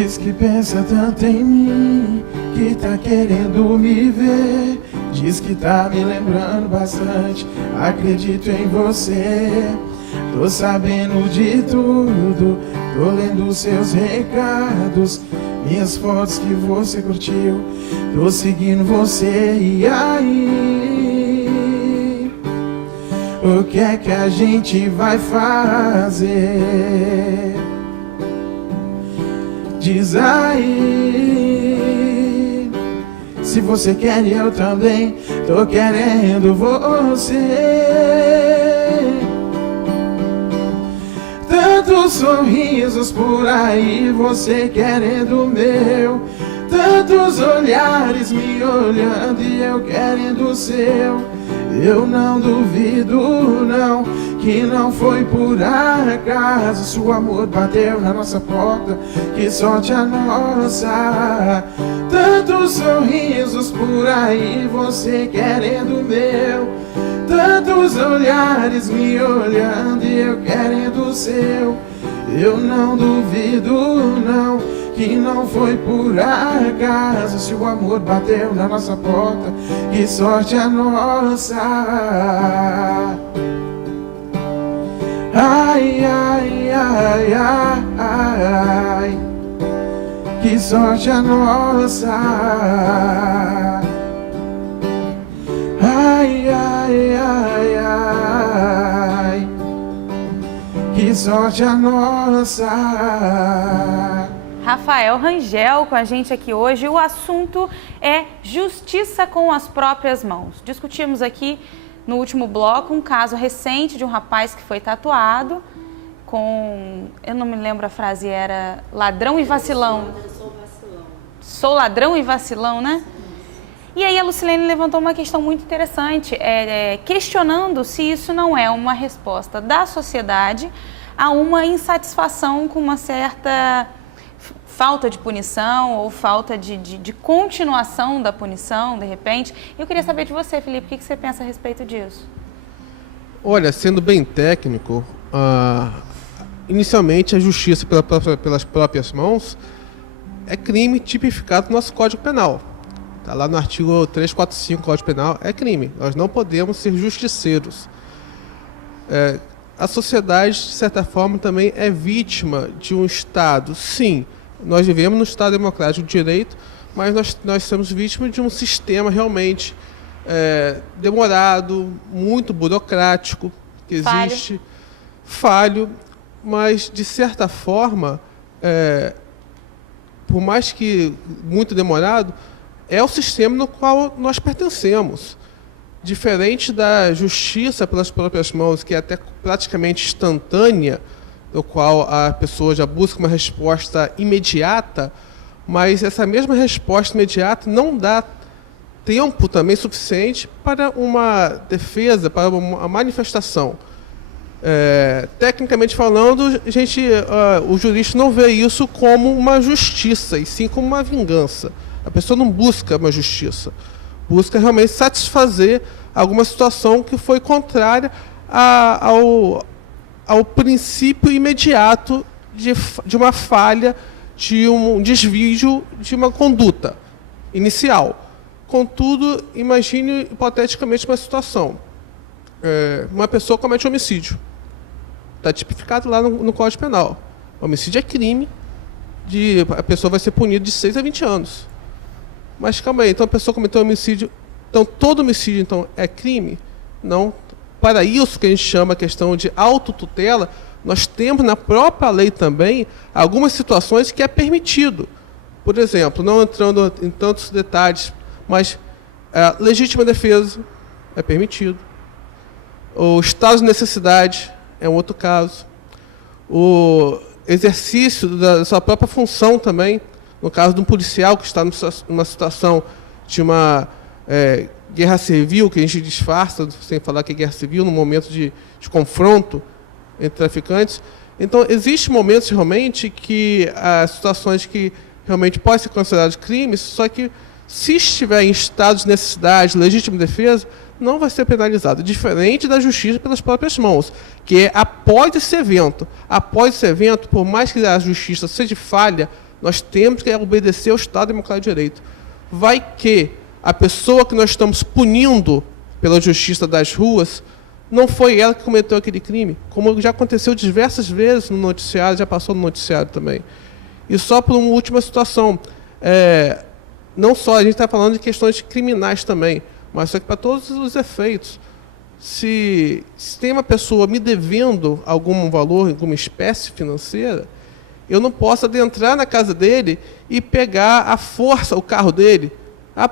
Diz que pensa tanto em mim, que tá querendo me ver. Diz que tá me lembrando bastante, acredito em você. Tô sabendo de tudo, tô lendo seus recados, minhas fotos que você curtiu, tô seguindo você. E aí, o que é que a gente vai fazer? Diz aí, se você quer e eu também tô querendo você. Tantos sorrisos por aí, você querendo o meu. Tantos olhares me olhando e eu querendo o seu. Eu não duvido não, que não foi por acaso. Se o amor bateu na nossa porta, que sorte a nossa. Tantos sorrisos por aí, você querendo o meu. Tantos olhares me olhando e eu querendo o seu. Eu não duvido não, que não foi por acaso. Se o amor bateu na nossa porta, que sorte a nossa. Ai, ai, ai, ai, ai, que sorte a nossa. Ai, ai, ai, ai, que sorte a nossa. Rafael Rangel com a gente aqui hoje. O assunto é justiça com as próprias mãos. Discutimos aqui no último bloco um caso recente de um rapaz que foi tatuado com, eu não me lembro a frase, era ladrão e vacilão. Sou ladrão e vacilão, né? E aí a Lucilene levantou uma questão muito interessante, questionando se isso não é uma resposta da sociedade a uma insatisfação com uma certa falta de punição ou falta de continuação da punição, de repente. Eu queria saber de você, Felipe, o que você pensa a respeito disso? Olha, sendo bem técnico, inicialmente a justiça pelas próprias mãos é crime tipificado no nosso Código Penal. Está lá no artigo 345 do Código Penal, é crime. Nós não podemos ser justiceiros. A sociedade, de certa forma, também é vítima de um Estado. Sim, nós vivemos no Estado democrático de direito, mas nós somos vítimas de um sistema realmente demorado, muito burocrático, que existe, falho, mas, de certa forma, por mais que muito demorado, é o sistema no qual nós pertencemos. Diferente da justiça pelas próprias mãos, que é até praticamente instantânea, no qual a pessoa já busca uma resposta imediata, mas essa mesma resposta imediata não dá tempo também suficiente para uma defesa, para uma manifestação. Tecnicamente falando, o jurista não vê isso como uma justiça, e sim como uma vingança. A pessoa não busca uma justiça, busca realmente satisfazer alguma situação que foi contrária ao princípio imediato de uma falha, de um desvio de uma conduta inicial. Contudo, imagine hipoteticamente uma situação. Uma pessoa comete homicídio. Está tipificado lá no Código Penal. Homicídio é crime, a pessoa vai ser punida de 6 a 20 anos. Mas calma aí, então a pessoa cometeu homicídio, então todo homicídio então, é crime? Não. Para isso que a gente chama a questão de autotutela, nós temos na própria lei também algumas situações que é permitido. Por exemplo, não entrando em tantos detalhes, mas legítima defesa é permitido. O estado de necessidade é um outro caso. O exercício da sua própria função também, no caso de um policial que está numa situação de uma guerra civil, que a gente disfarça, sem falar que é guerra civil, num momento de confronto entre traficantes. Então, existem momentos realmente que as situações que realmente podem ser consideradas crimes, só que se estiver em estado de necessidade, legítima defesa, não vai ser penalizado. Diferente da justiça pelas próprias mãos, que é após esse evento. Após esse evento, por mais que a justiça seja falha Nós temos que obedecer ao Estado Democrático de Direito. Vai que a pessoa que nós estamos punindo pela justiça das ruas não foi ela que cometeu aquele crime, como já aconteceu diversas vezes no noticiário, já passou no noticiário também. E só por uma última situação, não só a gente está falando de questões criminais também, mas só que para todos os efeitos. Se tem uma pessoa me devendo algum valor, alguma espécie financeira, eu não posso adentrar na casa dele e pegar à força o carro dele.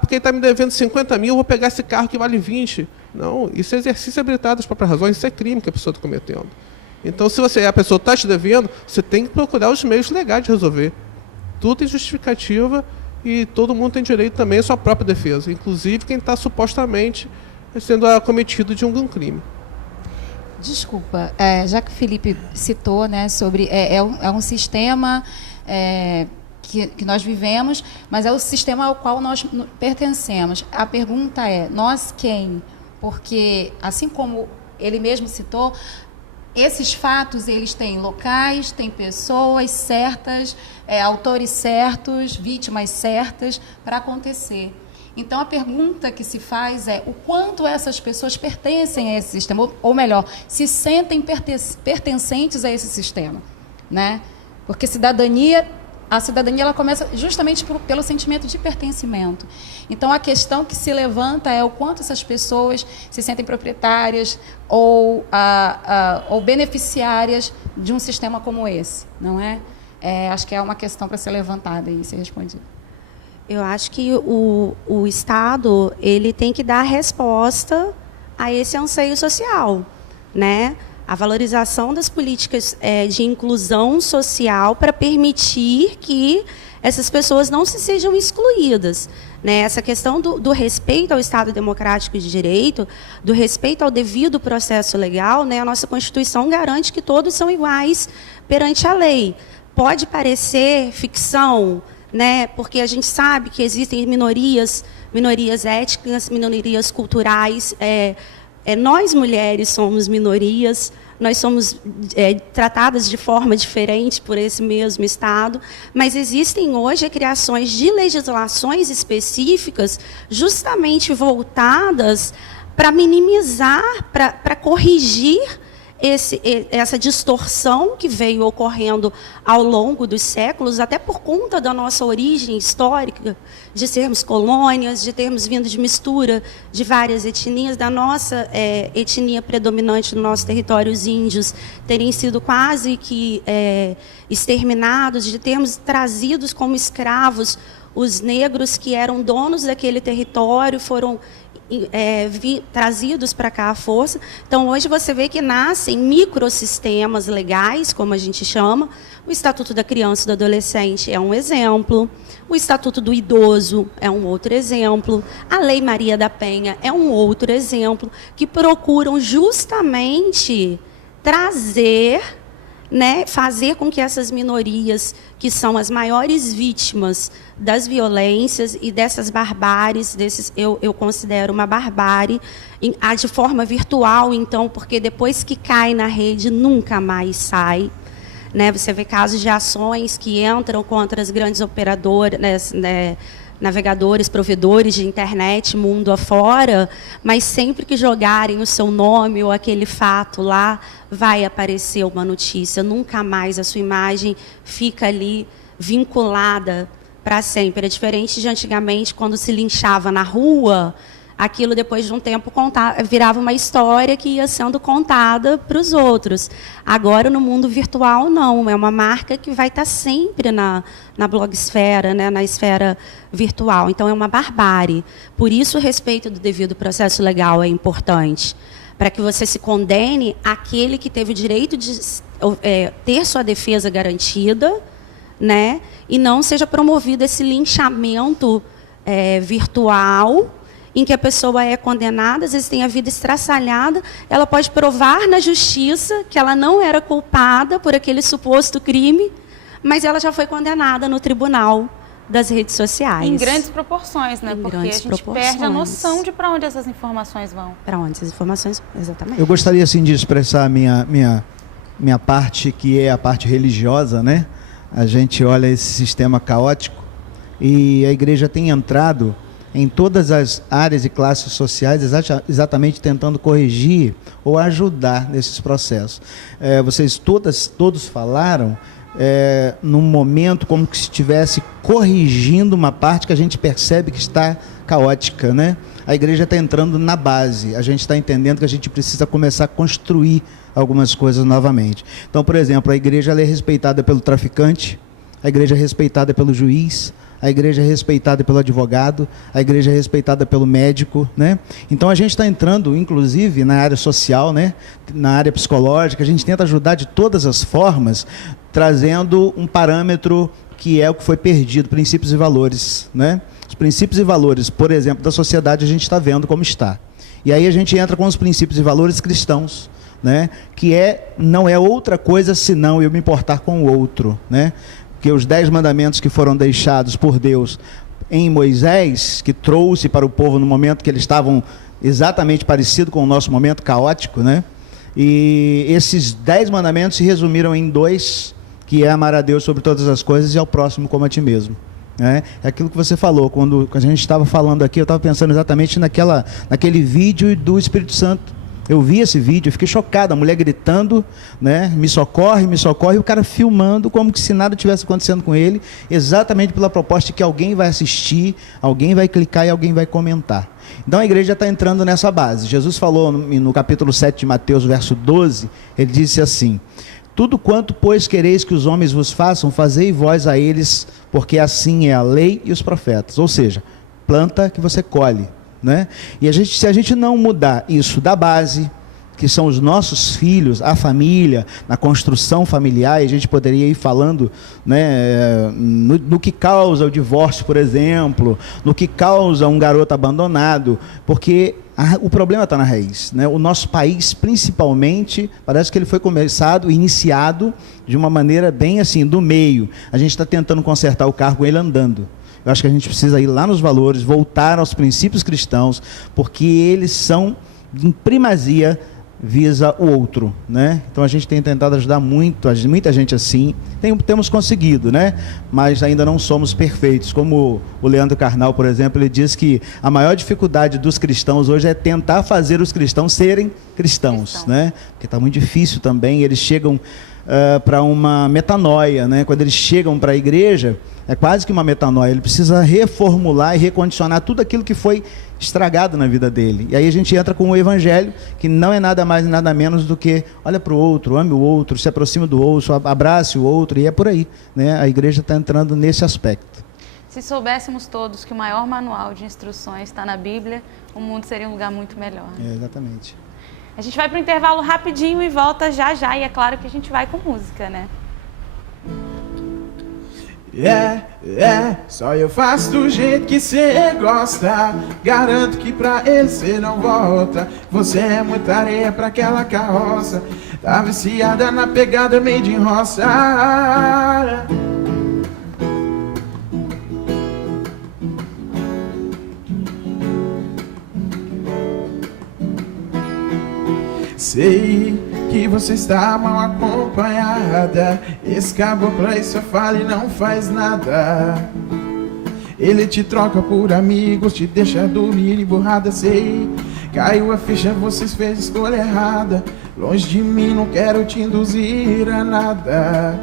Porque ele está me devendo 50 mil, eu vou pegar esse carro que vale 20. Não, isso é exercício habilitado das próprias razões, isso é crime que a pessoa está cometendo. Então, se a pessoa está te devendo, você tem que procurar os meios legais de resolver. Tudo tem justificativa e todo mundo tem direito também à sua própria defesa, inclusive quem está supostamente sendo acometido de um crime. Desculpa, já que o Felipe citou, né, sobre um sistema que nós vivemos, mas é o sistema ao qual nós pertencemos. A pergunta é, nós quem? Porque, assim como ele mesmo citou, esses fatos, eles têm locais, têm pessoas certas, autores certos, vítimas certas para acontecer. Então, a pergunta que se faz é o quanto essas pessoas pertencem a esse sistema, ou melhor, se sentem pertencentes a esse sistema, né? Porque a cidadania ela começa justamente pelo sentimento de pertencimento. Então, a questão que se levanta é o quanto essas pessoas se sentem proprietárias ou beneficiárias de um sistema como esse, não é? Acho que é uma questão para ser levantada e ser respondida. Eu acho que o Estado ele tem que dar resposta a esse anseio social, né? A valorização das políticas de inclusão social para permitir que essas pessoas não se sejam excluídas, né? Essa questão do respeito ao Estado Democrático de Direito, do respeito ao devido processo legal, né? A nossa Constituição garante que todos são iguais perante a lei. Pode parecer ficção, né? Porque a gente sabe que existem minorias étnicas, minorias culturais. Nós, mulheres, somos minorias, nós somos tratadas de forma diferente por esse mesmo Estado, mas existem hoje criações de legislações específicas justamente voltadas para minimizar, para corrigir essa distorção que veio ocorrendo ao longo dos séculos, até por conta da nossa origem histórica, de sermos colônias, de termos vindo de mistura de várias etnias, da nossa etnia predominante no nosso território, os índios, terem sido quase que exterminados, de termos trazidos como escravos os negros que eram donos daquele território, foram trazidos para cá à força. Então, hoje você vê que nascem microsistemas legais, como a gente chama. O Estatuto da Criança e do Adolescente é um exemplo. O Estatuto do Idoso é um outro exemplo. A Lei Maria da Penha é um outro exemplo, que procuram justamente trazer, né, fazer com que essas minorias, que são as maiores vítimas das violências e dessas barbáries, eu considero uma barbárie, de forma virtual, então, porque depois que cai na rede, nunca mais sai. Né? Você vê casos de ações que entram contra as grandes operadoras, né, navegadores, provedores de internet, mundo afora, mas sempre que jogarem o seu nome ou aquele fato lá, vai aparecer uma notícia. Nunca mais a sua imagem fica ali vinculada para sempre. É diferente de antigamente, quando se linchava na rua, aquilo depois de um tempo virava uma história que ia sendo contada para os outros. Agora, no mundo virtual, não. É uma marca que vai estar sempre na blogosfera, né, na esfera virtual. Então, é uma barbárie. Por isso, o respeito do devido processo legal é importante. Para que você se condene aquele que teve o direito de ter sua defesa garantida, né, e não seja promovido esse linchamento virtual, em que a pessoa é condenada, às vezes tem a vida estraçalhada, ela pode provar na justiça que ela não era culpada por aquele suposto crime, mas ela já foi condenada no tribunal das redes sociais. Em grandes proporções, né? Porque a gente perde a noção de para onde essas informações vão. Para onde essas informações, exatamente. Eu gostaria, assim, de expressar a minha parte, que é a parte religiosa, né? a gente olha esse sistema caótico e a igreja tem entrado em todas as áreas e classes sociais exatamente tentando corrigir ou ajudar nesses processos. Vocês todos falaram num momento como que se estivesse corrigindo uma parte que a gente percebe que está caótica, né? A igreja está entrando na base, a gente está entendendo que a gente precisa começar a construir algumas coisas novamente. Então, por exemplo, a igreja ela é respeitada pelo traficante, a igreja é respeitada pelo juiz, a igreja é respeitada pelo advogado, a igreja é respeitada pelo médico, né? Então a gente está entrando, inclusive, na área social, né? Na área psicológica, a gente tenta ajudar de todas as formas, trazendo um parâmetro que é o que foi perdido, princípios e valores, né? Os princípios e valores, por exemplo, da sociedade a gente está vendo como está. E aí a gente entra com os princípios e valores cristãos, né? Que não é outra coisa senão eu me importar com o outro, né? Porque os 10 mandamentos que foram deixados por Deus em Moisés, que trouxe para o povo no momento que eles estavam exatamente parecido com o nosso momento caótico, né? E esses 10 mandamentos se resumiram em 2, que é amar a Deus sobre todas as coisas e ao próximo como a ti mesmo. É aquilo que você falou, quando a gente estava falando aqui, eu estava pensando exatamente naquele vídeo do Espírito Santo. Eu vi esse vídeo, eu fiquei chocado, a mulher gritando, né? Me socorre, e o cara filmando como que se nada tivesse acontecendo com ele, exatamente pela proposta de que alguém vai assistir, alguém vai clicar e alguém vai comentar. Então a igreja está entrando nessa base. Jesus falou no capítulo 7 de Mateus, verso 12, ele disse assim: tudo quanto, pois, quereis que os homens vos façam, fazei vós a eles, porque assim é a lei e os profetas. Ou seja, planta que você colhe. Né? E se a gente não mudar isso da base, que são os nossos filhos, a família, na construção familiar, e a gente poderia ir falando, né, no que causa o divórcio, por exemplo, no que causa um garoto abandonado, porque o problema está na raiz, né? O nosso país, principalmente, parece que ele foi iniciado de uma maneira bem assim, do meio. A gente está tentando consertar o carro com ele andando. Eu acho que a gente precisa ir lá nos valores, voltar aos princípios cristãos, porque eles são, em primazia, visa o outro, né? Então a gente tem tentado ajudar muita gente assim, temos conseguido, né? Mas ainda não somos perfeitos. Como o Leandro Carnal, por exemplo, ele diz que a maior dificuldade dos cristãos hoje é tentar fazer os cristãos serem cristãos, né? Porque está muito difícil também, eles chegam para uma metanoia, né? Quando eles chegam para a igreja, é quase que uma metanoia, ele precisa reformular e recondicionar tudo aquilo que foi estragado na vida dele. E aí a gente entra com o evangelho, que não é nada mais e nada menos do que olha para o outro, ame o outro, se aproxime do outro, abrace o outro, e é por aí, né? A igreja está entrando nesse aspecto. Se soubéssemos todos que o maior manual de instruções está na Bíblia, o mundo seria um lugar muito melhor. Né? Exatamente. A gente vai para o intervalo rapidinho e volta já, e é claro que a gente vai com música, né? Só eu faço do jeito que cê gosta. Garanto que pra ele cê não volta. Você é muita areia pra aquela carroça. Tá viciada na pegada made in roça. Sei que você está mal acompanhada. Esse caboclo aí só fala e não faz nada. Ele te troca por amigos, te deixa dormir emburrada. Sei, caiu a ficha, você fez escolha errada. Longe de mim, não quero te induzir a nada.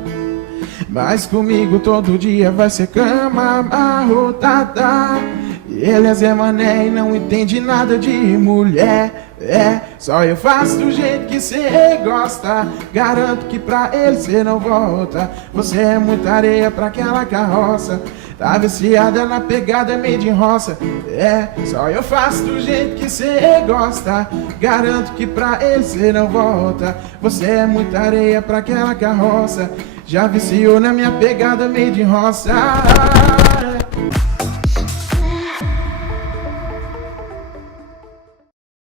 Mas comigo todo dia vai ser cama amarrotada. Ele é Zé Mané e não entende nada de mulher. Só eu faço do jeito que cê gosta. Garanto que pra ele cê não volta. Você é muita areia pra aquela carroça. Tá viciada na pegada made in roça. Só eu faço do jeito que cê gosta. Garanto que pra ele cê não volta. Você é muita areia pra aquela carroça. Já viciou na minha pegada made in roça.